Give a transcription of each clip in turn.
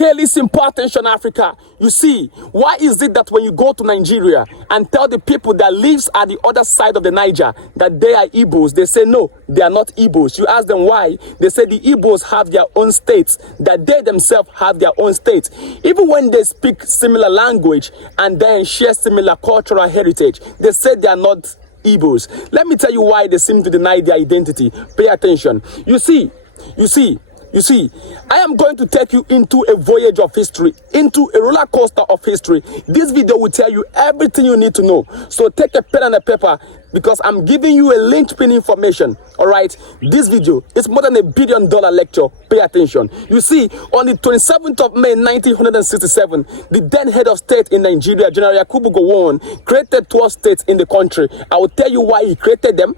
Hey, listen, pay attention, Africa. You see, why is it that when you go to Nigeria and tell the people that lives at the other side of the Niger that they are Igbos, they say no, they are not Igbos. You ask them why, they say the Igbos have their own states, that they themselves have their own states. Even when they speak similar language and then share similar cultural heritage, they say they are not Igbos. Let me tell you why they seem to deny their identity. Pay attention. You see, I am going to take you into a voyage of history, into a roller coaster of history. This video will tell you everything you need to know. So take a pen and a paper because I'm giving you a linchpin information. All right, this video is more than $1 billion lecture. Pay attention. You see, on the 27th of May 1967, the then head of state in Nigeria, General Yakubu Gowon, created 12 states in the country. I will tell you why he created them,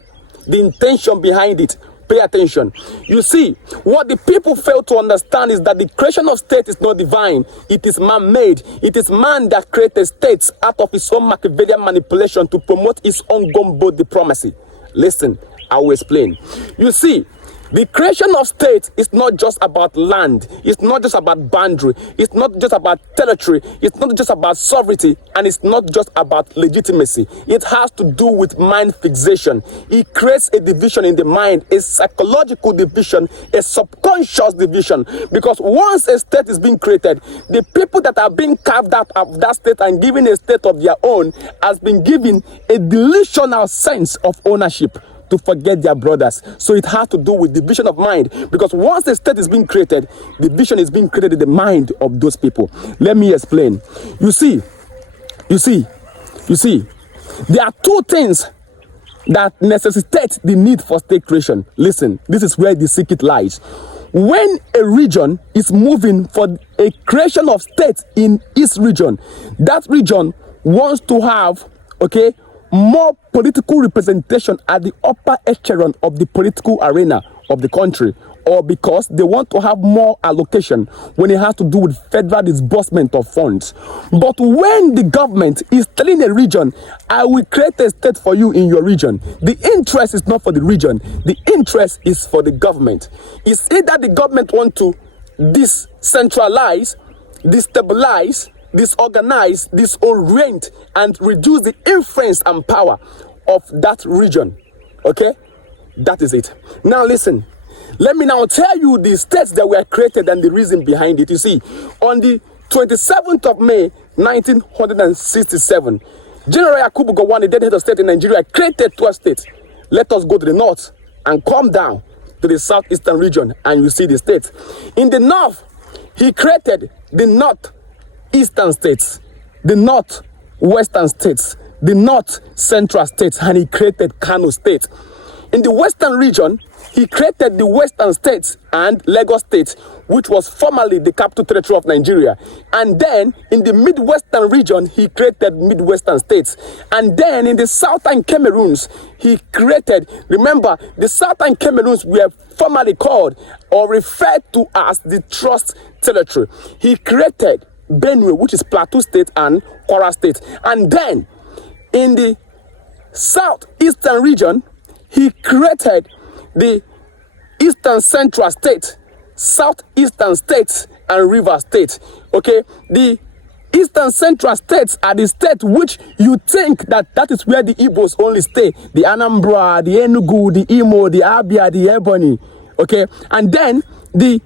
the intention behind it. Pay attention. You see, what the people fail to understand is that the creation of state is not divine. It is man-made. It is man that created states out of his own Machiavellian manipulation to promote his own gumbo diplomacy. Listen, I will explain. You see, the creation of state is not just about land. It's not just about boundary. It's not just about territory. It's not just about sovereignty. And it's not just about legitimacy. It has to do with mind fixation. It creates a division in the mind, a psychological division, a subconscious division. Because once a state is being created, the people that are being carved out of that state and given a state of their own has been given a delusional sense of ownership to forget their brothers. So it has to do with division of mind, because once the state is being created, division is being created in the mind of those people. Let me explain. You see, there are two things that necessitate the need for state creation. Listen, this is where the secret lies. When a region is moving for a creation of state in its region, that region wants to have, more political representation at the upper echelon of the political arena of the country, or because they want to have more allocation when it has to do with federal disbursement of funds. But when the government is telling a region, I will create a state for you in your region, the interest is not for the region, the interest is for the government. It's either the government want to decentralize, destabilize, disorganize, disorient, and reduce the influence and power of that region. Okay? That is it. Now listen. Let me now tell you the states that were created and the reason behind it. You see, on the 27th of May, 1967, General Yakubu Gowon, the dead head of state in Nigeria, created 12 states. Let us go to the north and come down to the southeastern region and you see the states. In the north, he created the northeastern states, the northwestern states, the north central states, and he created Kano State. In the western region, he created the western states and Lagos State, which was formerly the capital territory of Nigeria. And then in the midwestern region, he created midwestern states. And then in the southern Cameroons, he created, remember, the southern Cameroons were formerly called or referred to as the Trust Territory. He created Benue, which is Plateau State, and Kwara State. And then in the southeastern region, he created the Eastern Central State, Southeastern States, and River State. Okay, the Eastern Central States are the states which you think that is where the Igbos only stay. The Anambra, the Enugu, the Imo, the Abia, the Ebonyi. Okay, and then the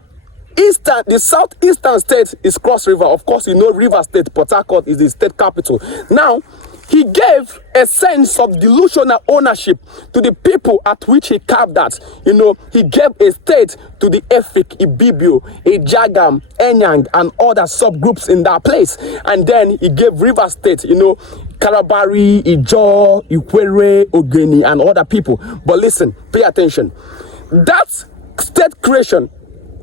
southeastern state is Cross River. Of course, you know River State, Port Harcourt is the state capital. Now, he gave a sense of delusional ownership to the people at which he carved that. You know, he gave a state to the Efik, Ibibio, Ejagam, Enyang, and other subgroups in that place. And then he gave River State, you know, Kalabari, Ijo, Ikwere, Ogeni, and other people. But listen, pay attention. That state creation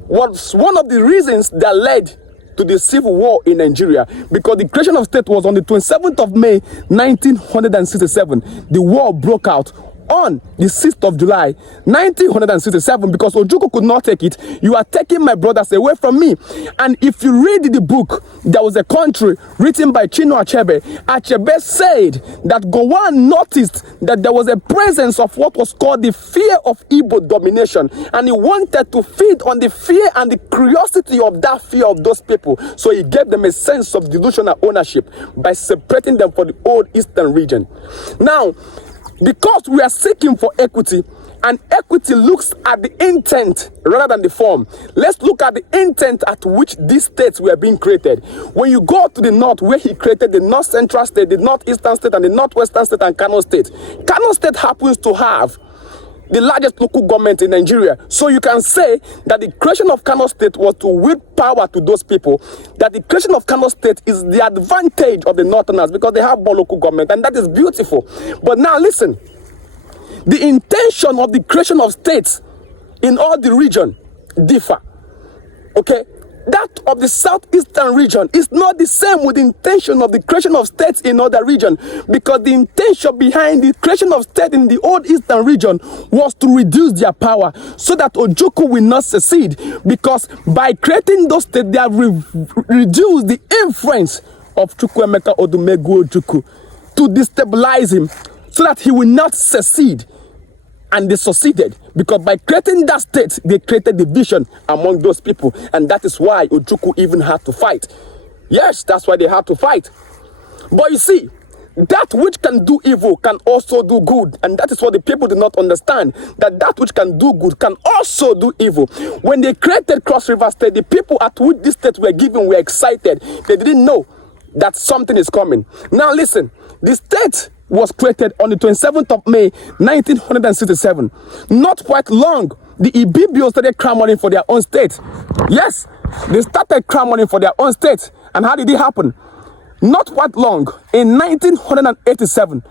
was one of the reasons that led to the civil war in Nigeria, because the creation of state was on the 27th of May 1967. The war broke out on the 6th of July, 1967, because Ojukwu could not take it. You are taking my brothers away from me. And if you read the book, there was a country written by Chinua Achebe. Achebe said that Gowon noticed that there was a presence of what was called the fear of Igbo domination. And he wanted to feed on the fear and the curiosity of that fear of those people. So he gave them a sense of delusional ownership by separating them from the old Eastern region. Now, because we are seeking for equity, and equity looks at the intent rather than the form. Let's look at the intent at which these states were being created. When you go to the north, where he created the North Central State, the Northeastern State, and the Northwestern State, and Kano State. Kano State happens to have the largest local government in Nigeria. So you can say that the creation of Kano State was to wield power to those people, that the creation of Kano State is the advantage of the Northerners because they have more local government, and that is beautiful. But now listen, the intention of the creation of states in all the region differ. Okay? That of the southeastern region is not the same with the intention of the creation of states in other region, because the intention behind the creation of states in the old eastern region was to reduce their power so that Ojukwu will not secede, because by creating those states they have reduced the influence of Chukwuemeka Odumegwu Ojukwu to destabilize him so that he will not secede. And they succeeded, because by creating that state, they created division among those people. And that is why Ojukwu even had to fight. Yes, that's why they had to fight. But you see, that which can do evil can also do good. And that is what the people do not understand, that that which can do good can also do evil. When they created Cross River State, the people at which this state were given were excited. They didn't know that something is coming. Now listen, the state was created on the 27th of May, 1967. Not quite long, the Ibibio started clamoring for their own state. Yes, they started clamoring for their own state. And how did it happen? Not quite long, in 1987,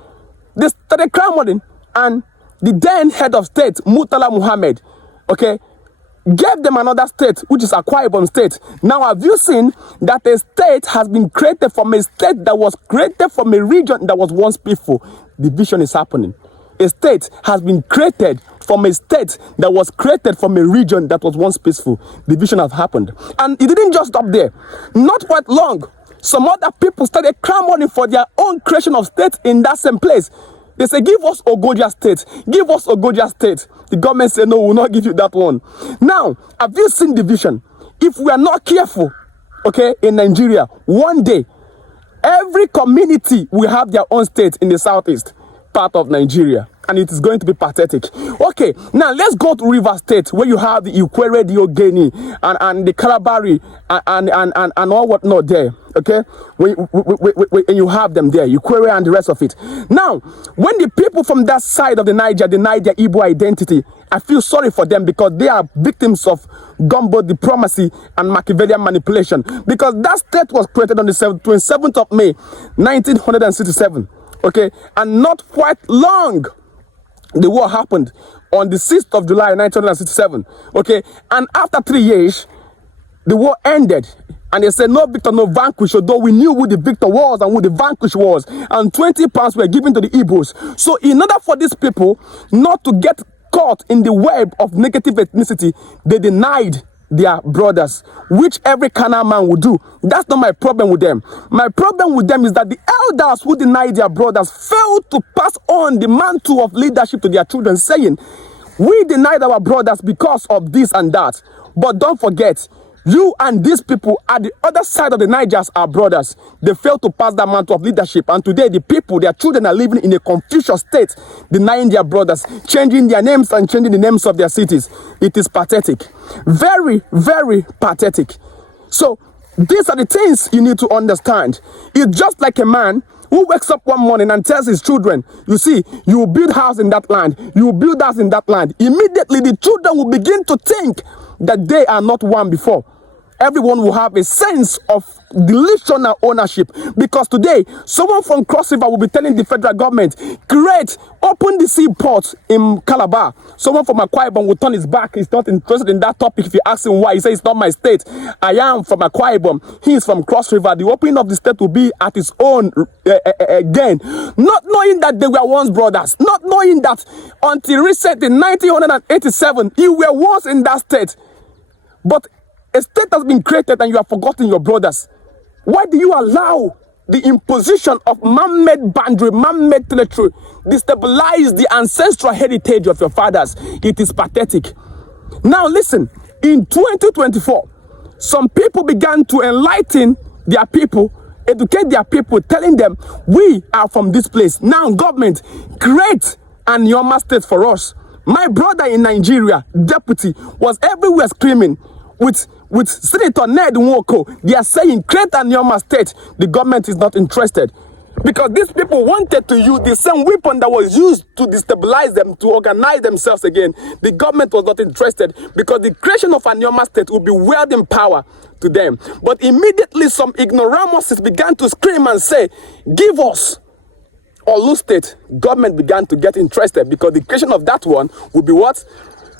they started clamoring, and the then head of state, Murtala Muhammad, okay, gave them another state, which is Akwa Ibom State. Now, have you seen that a state has been created from a state that was created from a region that was once peaceful? Division is happening. A state has been created from a state that was created from a region that was once peaceful. Division has happened. And it didn't just stop there. Not quite long, some other people started clamoring for their own creation of state in that same place. They say, give us Ogoja State. Give us Ogoja State. The government said, no, we will not give you that one. Now, have you seen division? If we are not careful, okay, in Nigeria, one day, every community will have their own state in the southeast part of Nigeria. And it is going to be pathetic. Okay, now let's go to River State, where you have the Ikwere, the Ogeni, and the Kalabari, and all whatnot there. Okay, when you have them there, Ikwere and the rest of it. Now, when the people from that side of the Niger deny their Igbo identity, I feel sorry for them, because they are victims of gumbo diplomacy and Machiavellian manipulation. Because that state was created on the 27th of May, 1967. Okay, and not quite long, the war happened on the 6th of July, 1967. Okay, and after 3 years, the war ended. And they said, no victor, no vanquish, although we knew who the victor was and who the vanquish was. And 20 pounds were given to the Igbos. So in order for these people not to get caught in the web of negative ethnicity, they denied their brothers, which every carnal man would do. That's not my problem with them. My problem with them is that the elders who denied their brothers failed to pass on the mantle of leadership to their children, saying, we denied our brothers because of this and that. But don't forget, you and these people at the other side of the Nigers are brothers. They failed to pass that mantle of leadership. And today, the people, their children are living in a confucius state, denying their brothers, changing their names and changing the names of their cities. It is pathetic. Very, very pathetic. So, these are the things you need to understand. It's just like a man who wakes up one morning and tells his children, you see, you will build house in that land. You will build house in that land. Immediately, the children will begin to think that they are not one before. everyone will have a sense of delusional ownership. Because today, someone from Cross River will be telling the federal government, great, open the seaport in Calabar. Someone from Akwa Ibom will turn his back. He's not interested in that topic. If you ask him why, he says, it's not my state. I am from Akwa Ibom. He is from Cross River. The opening of the state will be at his own again. Not knowing that they were once brothers. Not knowing that until recently, in 1987, you were once in that state. But a state has been created and you have forgotten your brothers. Why do you allow the imposition of man-made boundary, man-made territory, destabilize the ancestral heritage of your fathers? It is pathetic. Now listen, in 2024, some people began to enlighten their people, educate their people, telling them, we are from this place. Now government, create an Ioma state for us. My brother in Nigeria, deputy, was everywhere screaming with Senator Ned Nwoko. They are saying, create an Ioma state. The government is not interested. Because these people wanted to use the same weapon that was used to destabilize them, to organize themselves again. The government was not interested because the creation of an Ioma state would be wielding power to them. But immediately some ignoramuses began to scream and say, give us Olu State. Government began to get interested because the creation of that one would be what?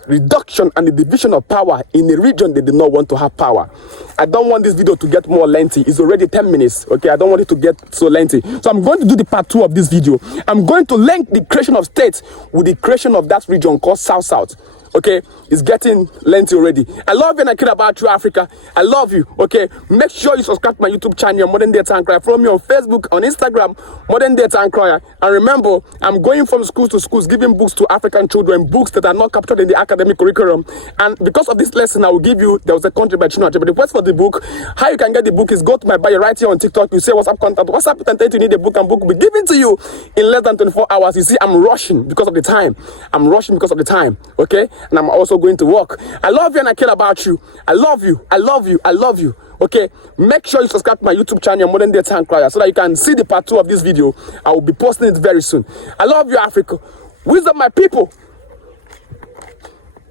Reduction and the division of power in a region they did not want to have power. I don't want this video to get more lengthy. It's already 10 minutes. Okay, I don't want it to get so lengthy. So I'm going to do the part 2 of this video. I'm going to link the creation of states with the creation of that region called South-South. Okay, it's getting lengthy already. I love you and I care about you, Africa. I love you. Okay, make sure you subscribe to my YouTube channel, Modern Day Town Crier. Follow me on Facebook, on Instagram, Modern Day Town Crier. And remember, I'm going from schools to schools, giving books to African children, books that are not captured in the academic curriculum. And because of this lesson, I will give you, there was a country by Chinua Achebe. The quest for the book, how you can get the book is go to my bio right here on TikTok. You say WhatsApp contact. WhatsApp contact, you need a book, and book will be given to you in less than 24 hours. You see, I'm rushing because of the time. I'm rushing because of the time. Okay? And I'm also going to work. I love you and I care about you. I love you. I love you. I love you. Okay? Make sure you subscribe to my YouTube channel, Modern Day Town Crier, so that you can see the part 2 of this video. I will be posting it very soon. I love you, Africa. Wisdom, my people,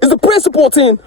is the principal thing.